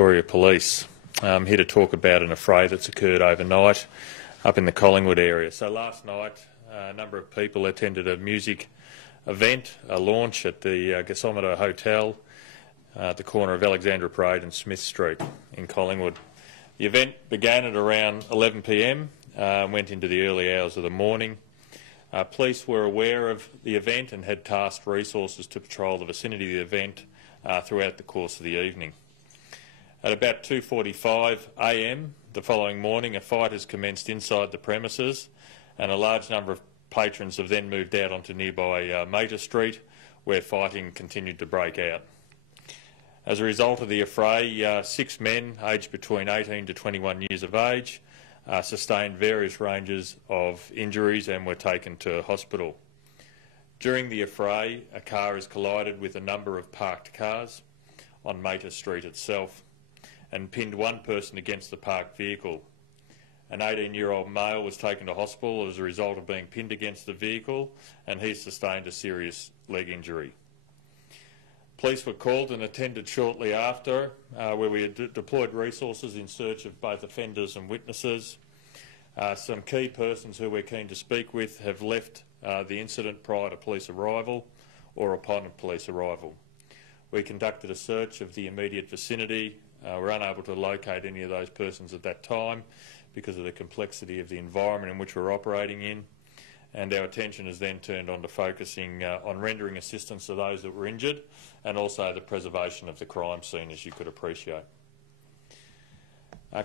Victoria Police. I'm here to talk about an affray that's occurred overnight up in the Collingwood area. So last night a number of people attended a music event, a launch at the Gasometer Hotel at the corner of Alexandra Parade and Smith Street in Collingwood. The event began at around 11 p.m, went into the early hours of the morning. Police were aware of the event and had tasked resources to patrol the vicinity of the event throughout the course of the evening. At about 2:45 a.m. the following morning, a fight has commenced inside the premises and a large number of patrons have then moved out onto nearby Mater Street, where fighting continued to break out. As a result of the affray, 6 men aged between 18 to 21 years of age sustained various ranges of injuries and were taken to hospital. During the affray, a car has collided with a number of parked cars on Mater Street itself and pinned one person against the parked vehicle. An 18-year-old male was taken to hospital as a result of being pinned against the vehicle, and he sustained a serious leg injury. Police were called and attended shortly after, where we had deployed resources in search of both offenders and witnesses. Some key persons who we're keen to speak with have left the incident prior to police arrival or upon police arrival. We conducted a search of the immediate vicinity. We're unable to locate any of those persons at that time because of the complexity of the environment in which we're operating in, and our attention is then turned on to focusing on rendering assistance to those that were injured and also the preservation of the crime scene, as you could appreciate.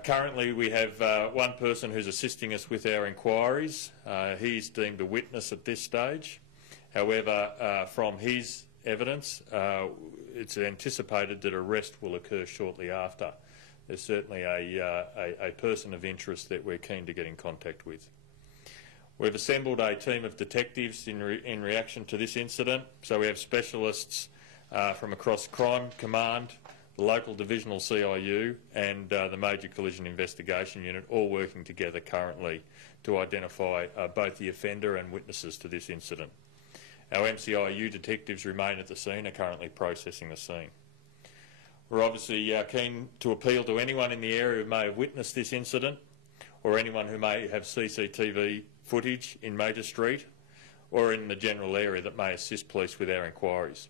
Currently we have one person who's assisting us with our inquiries. He's deemed a witness at this stage. However, from his evidence, it's anticipated that arrest will occur shortly after. There's certainly a person of interest that we're keen to get in contact with. We've assembled a team of detectives in reaction to this incident. So we have specialists from across Crime Command, the local divisional CIU and the Major Collision Investigation Unit all working together currently to identify both the offender and witnesses to this incident. Our MCIU detectives remain at the scene, are currently processing the scene. We're obviously keen to appeal to anyone in the area who may have witnessed this incident or anyone who may have CCTV footage in Mater Street or in the general area that may assist police with our inquiries.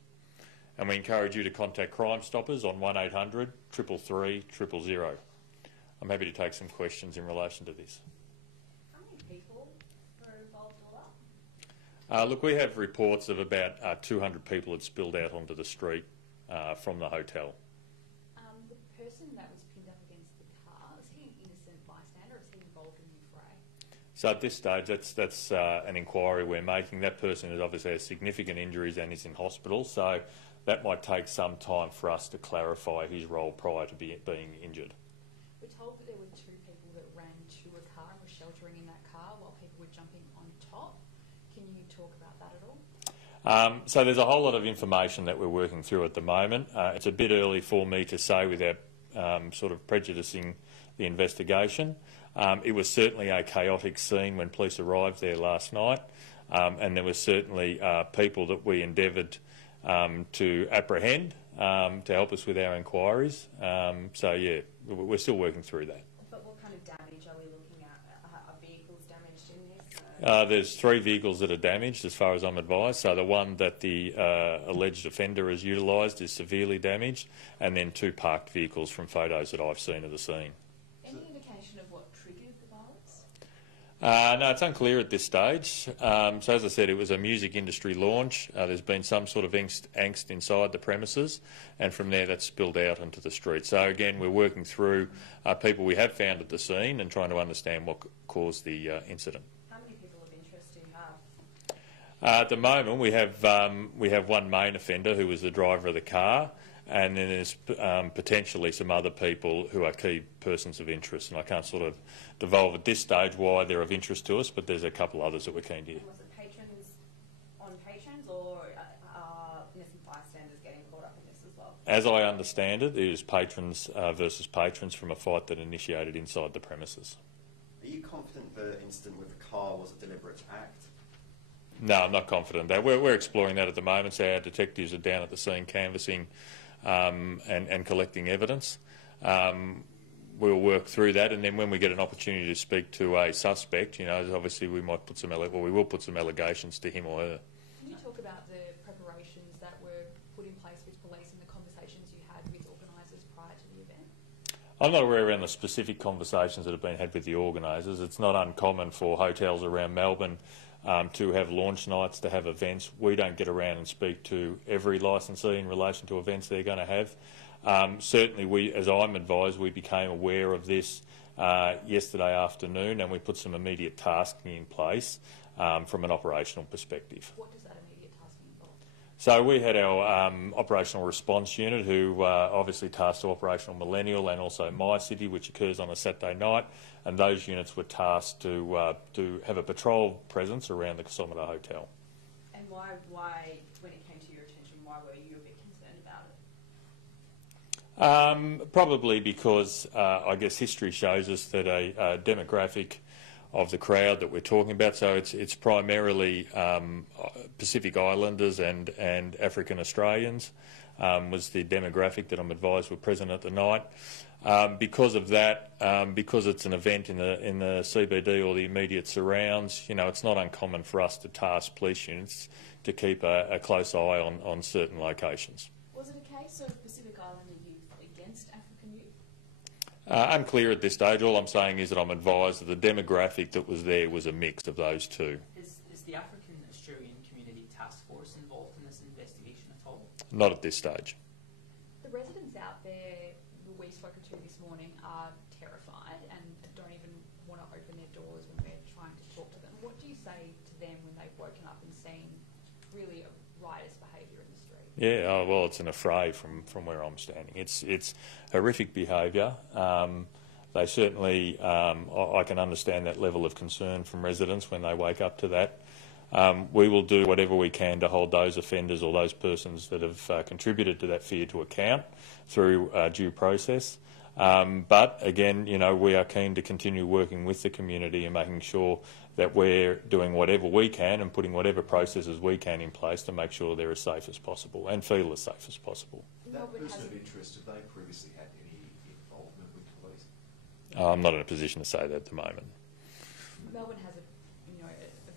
And we encourage you to contact Crime Stoppers on 1800 333 000. I'm happy to take some questions in relation to this. How many people were involved all up? Look, we have reports of about 200 people had spilled out onto the street from the hotel. The person that was pinned up against the car, is he an innocent bystander or is he involved in the fray? So at this stage, that's an inquiry we're making. That person has obviously has significant injuries and is in hospital, so that might take some time for us to clarify his role prior to being injured. We're told that there were 2 people that ran to a car and were sheltering in that car while people were jumping on top. Can you talk about that at all? So there's a whole lot of information that we're working through at the moment. It's a bit early for me to say without sort of prejudicing the investigation. It was certainly a chaotic scene when police arrived there last night, and there were certainly people that we endeavoured to apprehend to help us with our inquiries. So yeah, we're still working through that. But what kind of damage are we looking at? Are vehicles damaged in this? There's 3 vehicles that are damaged as far as I'm advised. So the one that the alleged offender has utilised is severely damaged, and then 2 parked vehicles from photos that I've seen of the scene. Any indication of what triggered the violence? No, it's unclear at this stage. So as I said, it was a music industry launch. There's been some sort of angst inside the premises, and from there that's spilled out into the street. So again, we're working through people we have found at the scene and trying to understand what caused the incident. How many people of interest do you have? At the moment, we have one main offender who was the driver of the car, and then there's potentially some other people who are key persons of interest, and I can't sort of divulge at this stage why they're of interest to us, but there's a couple others that we're keen to hear. Was it patrons on patrons, or are innocent bystanders getting caught up in this as well? As I understand it, it is patrons versus patrons from a fight that initiated inside the premises. Are you confident the incident with the car was a deliberate act? No, I'm not confident that. We're exploring that at the moment, so our detectives are down at the scene canvassing and collecting evidence. we'll work through that, and then when we get an opportunity to speak to a suspect, obviously we might put we will put some allegations to him or her. Can you talk about the preparations that were put in place with police and the conversations you had with organisers prior to the event? I'm not aware around the specific conversations that have been had with the organisers. It's not uncommon for hotels around Melbourne to have launch nights, to have events. We don't get around and speak to every licensee in relation to events they're going to have. Certainly, as I'm advised, we became aware of this yesterday afternoon, and we put some immediate tasking in place from an operational perspective. What does that immediate tasking involve? So we had our operational response unit, who obviously tasked to Operational Millennial and also My City, which occurs on a Saturday night, and those units were tasked to have a patrol presence around the Cosomata Hotel. And why, when it came to your attention, why were you a bit concerned about it? Probably because I guess history shows us that a demographic of the crowd that we're talking about, so it's primarily Pacific Islanders and African Australians was the demographic that I'm advised were present at the night. Because of that, because it's an event in the CBD or the immediate surrounds, it's not uncommon for us to task police units to keep a close eye on certain locations. Was it a case of Pacific Islander youth against African youth? Unclear at this stage. All I'm saying is that I'm advised that the demographic that was there was a mix of those two. Is the African Australian Community Task Force involved in this investigation at all? Not at this stage. The residents out there who we've spoken to this morning are terrified and don't even want to open their doors when we're trying to talk to them. What do you say to them when they've woken up and seen really a riotous behaviour in the street? Yeah, well, it's an affray from where I'm standing. It's horrific behaviour. They certainly, I can understand that level of concern from residents when they wake up to that. We will do whatever we can to hold those offenders or those persons that have contributed to that fear to account through due process. But again, we are keen to continue working with the community and making sure that we're doing whatever we can and putting whatever processes we can in place to make sure they're as safe as possible and feel as safe as possible. That person of interest, have they previously had any involvement with police? I'm not in a position to say that at the moment. Melbourne has a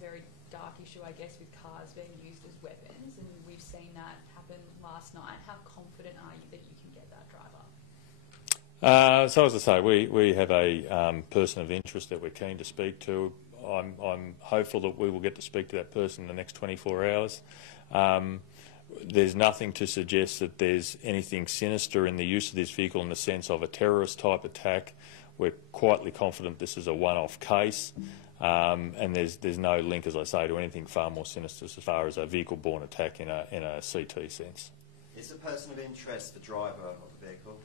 very dark issue, I guess, with cars being used as weapons, and we've seen that happen last night. How confident are you that you can get that driver? So as I say, we have a person of interest that we're keen to speak to. I'm hopeful that we will get to speak to that person in the next 24 hours. There's nothing to suggest that there's anything sinister in the use of this vehicle in the sense of a terrorist type attack. We're quietly confident this is a one-off case, and there's no link, as I say, to anything far more sinister as far as a vehicle-borne attack in a CT sense. Is the person of interest the driver of the vehicle?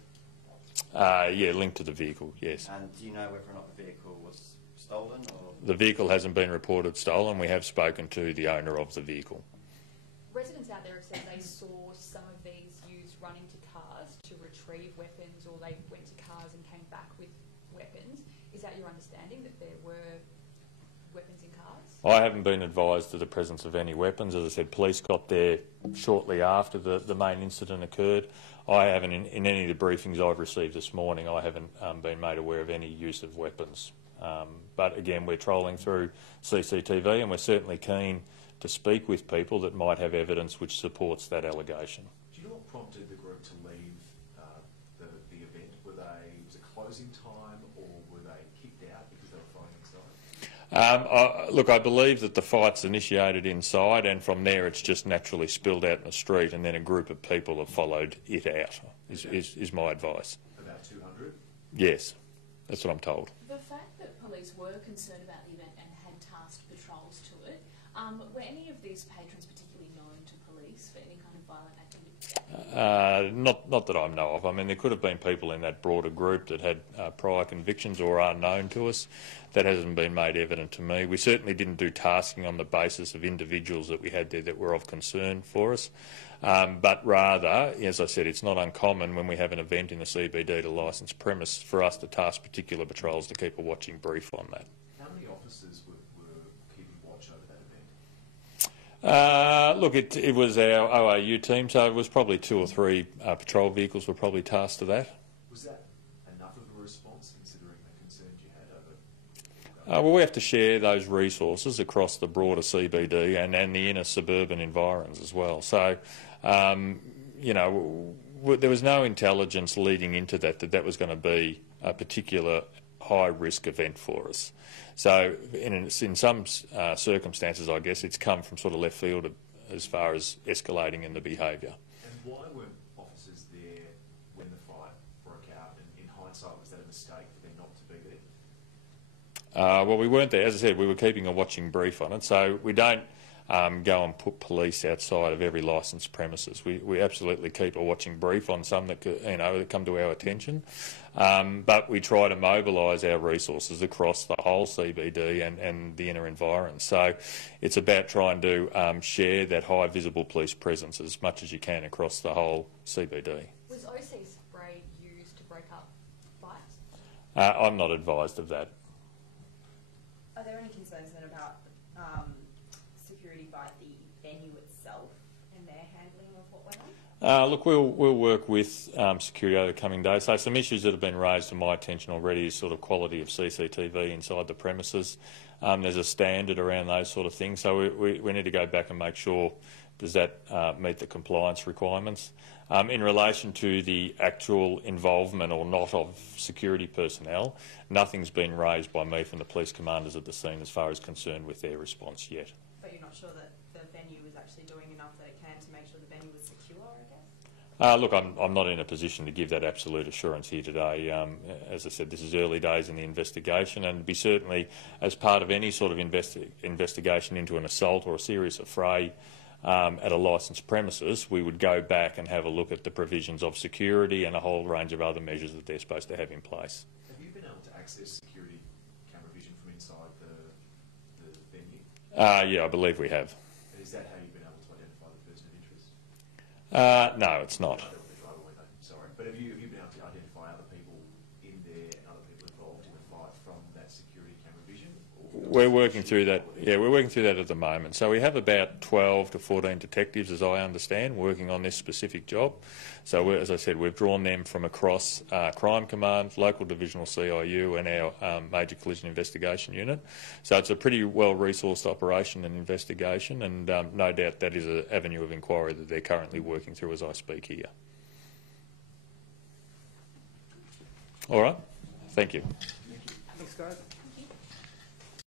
Yeah, linked to the vehicle, yes. And do you know whether or not the vehicle was stolen? Or? The vehicle hasn't been reported stolen. We have spoken to the owner of the vehicle. Residents out there have said they saw some of these used running to cars to retrieve weapons, or they went to cars and came back with weapons. Is that your understanding, that there were weapons in cars? I haven't been advised of the presence of any weapons. As I said, police got there shortly after the main incident occurred. I haven't, in any of the briefings I've received this morning, I haven't been made aware of any use of weapons. But again, we're trolling through CCTV, and we're certainly keen to speak with people that might have evidence which supports that allegation. Do you know what prompted the group to leave the event? Was it closing time, or were they kicked out because they were fighting inside? Look, I believe that the fight's initiated inside, and from there it's just naturally spilled out in the street, and then a group of people have followed it out, is my advice. About 200? Yes, that's what I'm told. The fact that police were concerned about the event and had tasked patrols to it, were any of these patrons particularly known to police for any kind of violent activity? Not that I know of. I mean, there could have been people in that broader group that had prior convictions or are known to us. That hasn't been made evident to me. We certainly didn't do tasking on the basis of individuals that we had there that were of concern for us. But rather, as I said, it's not uncommon when we have an event in the CBD to licensed premise for us to task particular patrols to keep a watching brief on that. How many officers were keeping watch over that event? Look, it was our OAU team, so it was probably 2 or 3 patrol vehicles were probably tasked to that. Was that enough of a response considering the concerns you had over? Well, we have to share those resources across the broader CBD and the inner suburban environs as well. So, you know, there was no intelligence leading into that was going to be a particular high-risk event for us. So in some circumstances, I guess, it's come from sort of left field as far as escalating in the behaviour. And why weren't officers there when the fight broke out? And in hindsight, was that a mistake for them not to be there? Well, we weren't there. As I said, we were keeping a watching brief on it. So we don't go and put police outside of every licensed premises. We absolutely keep a watching brief on some that that come to our attention, but we try to mobilise our resources across the whole CBD and the inner environs. So it's about trying to share that high visible police presence as much as you can across the whole CBD. Was OC spray used to break up fights? I'm not advised of that. Are there any concerns then about security by the venue itself and their handling of what went on? Look, we'll work with security over the coming days. So some issues that have been raised to my attention already is sort of quality of CCTV inside the premises. There's a standard around those sort of things. So we need to go back and make sure does that meet the compliance requirements. In relation to the actual involvement or not of security personnel, nothing's been raised by me from the police commanders at the scene as far as concerned with their response yet. But you're not sure that the venue was actually doing enough that it can to make sure the venue was secure, I guess? Look, I'm not in a position to give that absolute assurance here today. As I said, this is early days in the investigation, and be certainly as part of any sort of investigation into an assault or a serious affray at a licensed premises, we would go back and have a look at the provisions of security and a whole range of other measures that they're supposed to have in place. Have you been able to access security camera vision from inside the venue? Yeah, I believe we have. And is that how you've been able to identify the person of interest? No, it's not. The driver window, sorry. But have you been able to identify other people in there and other people involved in the fight from that security camera vision? We're working through that. Yeah, we're working through that at the moment. So we have about 12 to 14 detectives, as I understand, working on this specific job. So as I said, we've drawn them from across Crime Command, local divisional CIU and our Major Collision Investigation Unit. So it's a pretty well-resourced operation and investigation, and no doubt that is an avenue of inquiry that they're currently working through as I speak here. All right. Thank you. Thanks, guys.